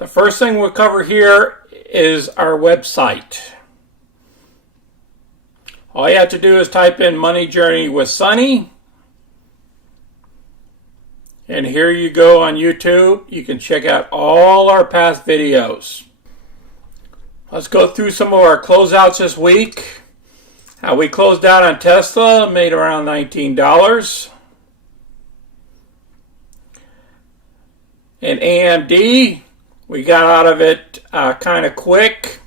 The first thing we'll cover here is our website. All you have to do is type in Money Journey with Sonny. And here you go on YouTube. You can check out all our past videos. Let's go through some of our closeouts this week. We closed out on Tesla, made around $19. And AMD, we got out of it kind of quick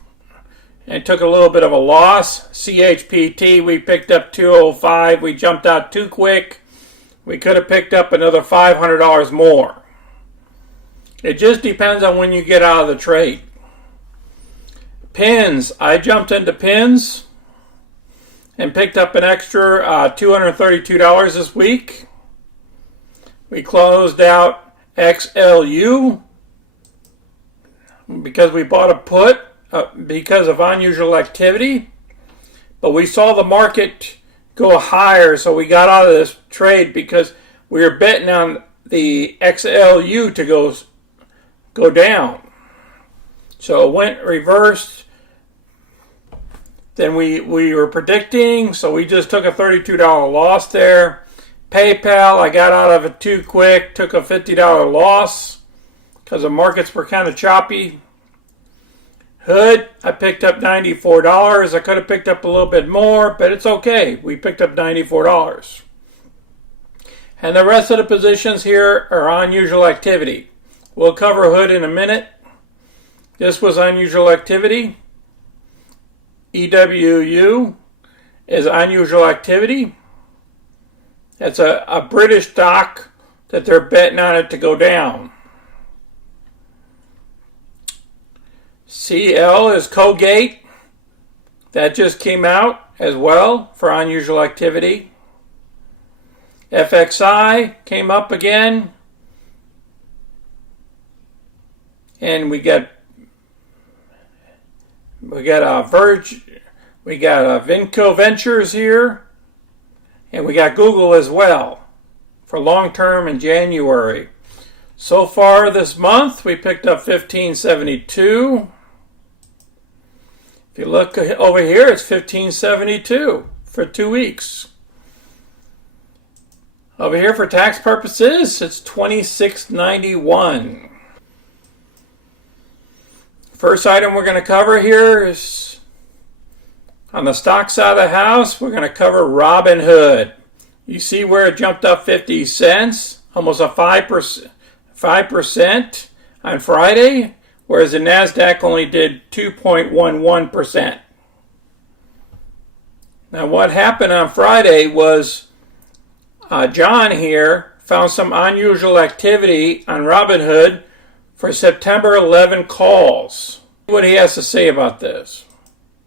and took a little bit of a loss. CHPT, we picked up 205. We jumped out too quick. We could have picked up another $500 more. It just depends on when you get out of the trade. Pins, I jumped into pins and picked up an extra $232 this week. We closed out XLU because we bought a put because of unusual activity, but we saw the market go higher, so we got out of this trade because we were betting on the XLU to go down. So it went reversed than we were predicting, so we just took a $32 loss there. PayPal, I got out of it too quick, took a $50 loss because the markets were kind of choppy. Hood, I picked up $94. I could have picked up a little bit more, but it's okay. We picked up $94. And the rest of the positions here are unusual activity. We'll cover Hood in a minute. This was unusual activity. EWU is unusual activity. It's a British stock that they're betting on it to go down. CL is Colgate. That just came out as well for unusual activity. FXI came up again. And we got Vinco Ventures here. And we got Google as well for long term in January. So far this month, we picked up 1572. If you look over here, it's 1572 for 2 weeks. Over here for tax purposes, it's 2691. First item we're going to cover here is on the stock side of the house, we're going to cover Robinhood. You see where it jumped up 50 cents, almost a 5% on Friday, whereas the NASDAQ only did 2.11%. Now what happened on Friday was John here found some unusual activity on Robinhood for September 11 calls. What he has to say about this.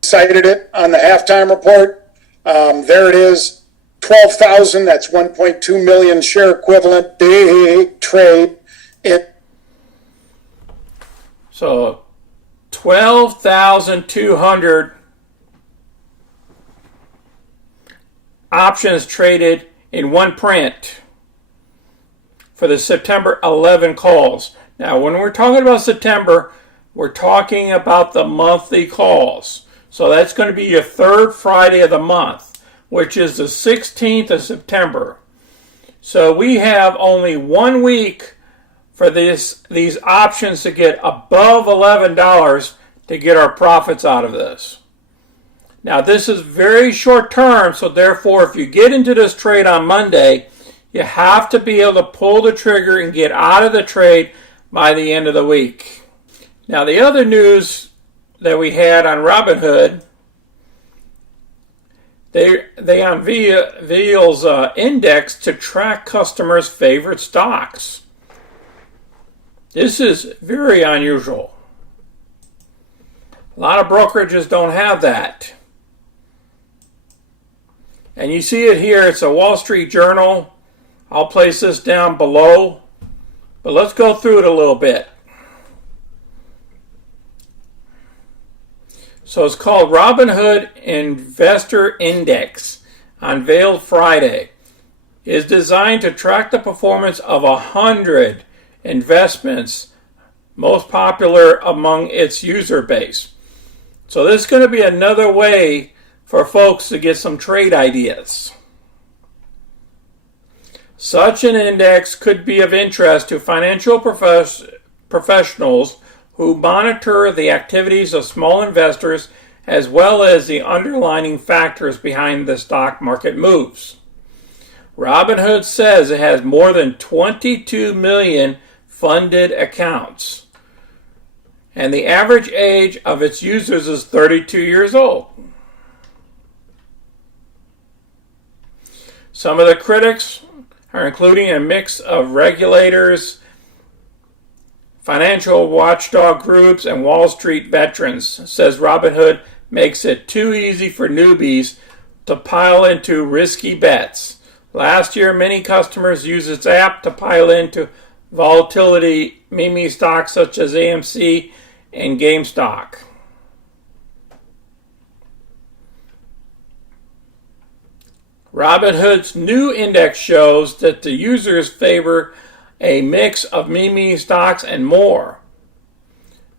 Cited it on the halftime report. There it is, 12,000. That's 1.2 million share equivalent. Big trade. So 12,200 options traded in one print for the September 11 calls. Now, when we're talking about September, we're talking about the monthly calls. So that's going to be your third Friday of the month, which is the 16th of September. So we have only 1 week for these options to get above $11 to get our profits out of this. Now this is very short term, so therefore if you get into this trade on Monday, you have to be able to pull the trigger and get out of the trade by the end of the week. Now the other news that we had on Robinhood, they unveils index to track customers' favorite stocks. This is very unusual. A lot of brokerages don't have that. And you see it here, it's a Wall Street Journal. I'll place this down below. But let's go through it a little bit. So it's called Robinhood Investor Index, unveiled Friday. It is designed to track the performance of 100 investments most popular among its user base. So this is going to be another way for folks to get some trade ideas. Such an index could be of interest to financial professionals who monitor the activities of small investors as well as the underlying factors behind the stock market moves. Robinhood says it has more than 22 million funded accounts, and the average age of its users is 32 years old. Some of the critics are including a mix of regulators, financial watchdog groups, and Wall Street veterans, says Robinhood makes it too easy for newbies to pile into risky bets. Last year, many customers used its app to pile into volatility meme stocks such as AMC and GameStop. Robinhood's new index shows that the users favor a mix of meme stocks and more.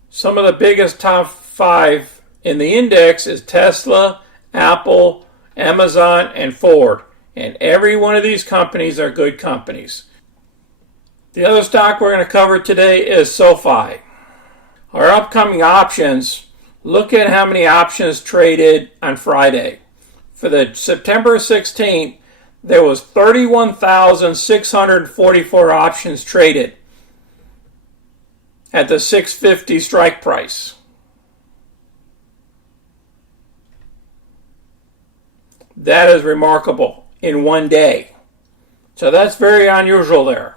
Some of the biggest top 5 in the index is Tesla, Apple, Amazon, and Ford. And every one of these companies are good companies. The other stock we're going to cover today is SOFI. Our upcoming options, look at how many options traded on Friday. For the September 16th, there was 31,644 options traded at the 650 strike price. That is remarkable in one day. So that's very unusual there.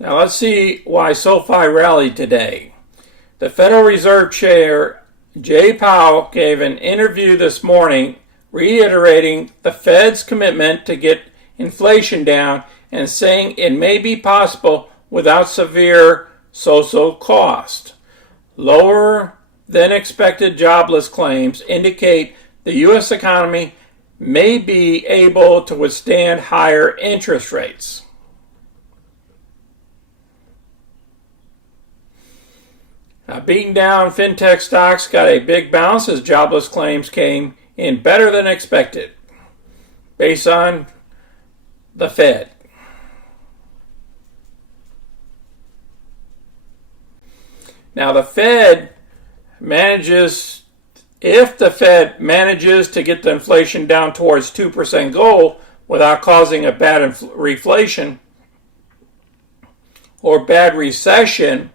Now let's see why SOFI rallied today. The Federal Reserve Chair Jay Powell gave an interview this morning reiterating the Fed's commitment to get inflation down and saying it may be possible without severe social cost. Lower than expected jobless claims indicate the U.S. economy may be able to withstand higher interest rates. Beating down fintech stocks got a big bounce as jobless claims came in better than expected, based on the Fed. Now the Fed manages, if the Fed manages to get the inflation down towards 2% goal without causing a bad reflation or bad recession,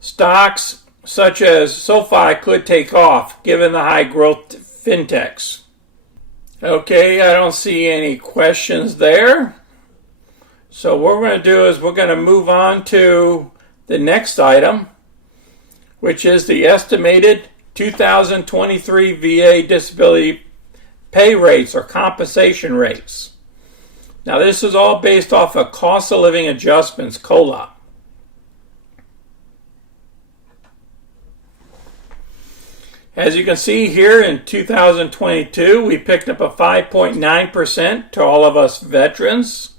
stocks such as SOFI could take off given the high growth fintechs. Okay, I don't see any questions there. So what we're going to do is we're going to move on to the next item, which is the estimated 2023 VA disability pay rates or compensation rates. Now this is all based off of cost of living adjustments, COLA. As you can see here in 2022, we picked up a 5.9% to all of us veterans.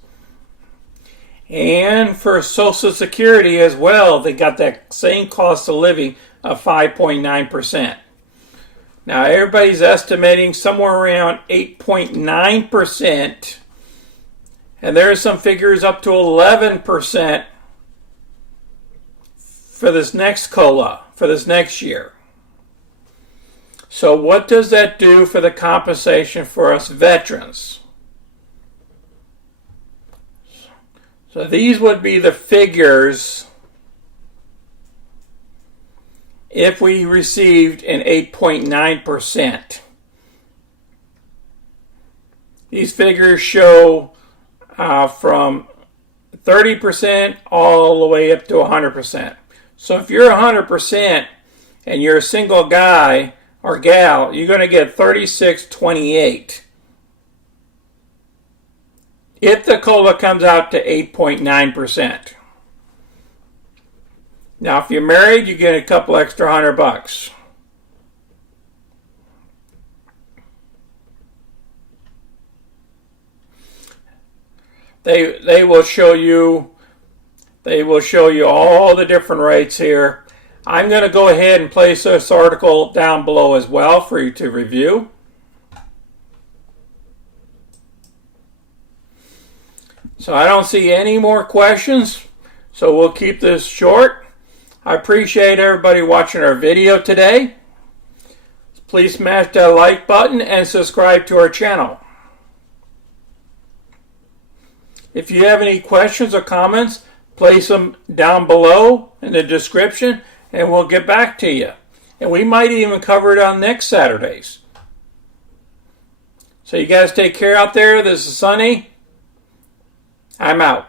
And for Social Security as well, they got that same cost of living of 5.9%. Now everybody's estimating somewhere around 8.9%. And there's some figures up to 11% for this next COLA, for this next year. So what does that do for the compensation for us veterans? So these would be the figures if we received an 8.9%. These figures show from 30% all the way up to 100%. So if you're 100% and you're a single guy or gal, you're going to get 36.28. If the COLA comes out to 8.9%. Now, if you're married, you get a couple extra $100. They will show you They will show you all the different rates here. I'm going to go ahead and place this article down below as well for you to review. So I don't see any more questions, so we'll keep this short. I appreciate everybody watching our video today. Please smash that like button and subscribe to our channel. If you have any questions or comments, place them down below in the description and we'll get back to you. And we might even cover it on next Saturdays. So you guys take care out there. This is Sonny. I'm out.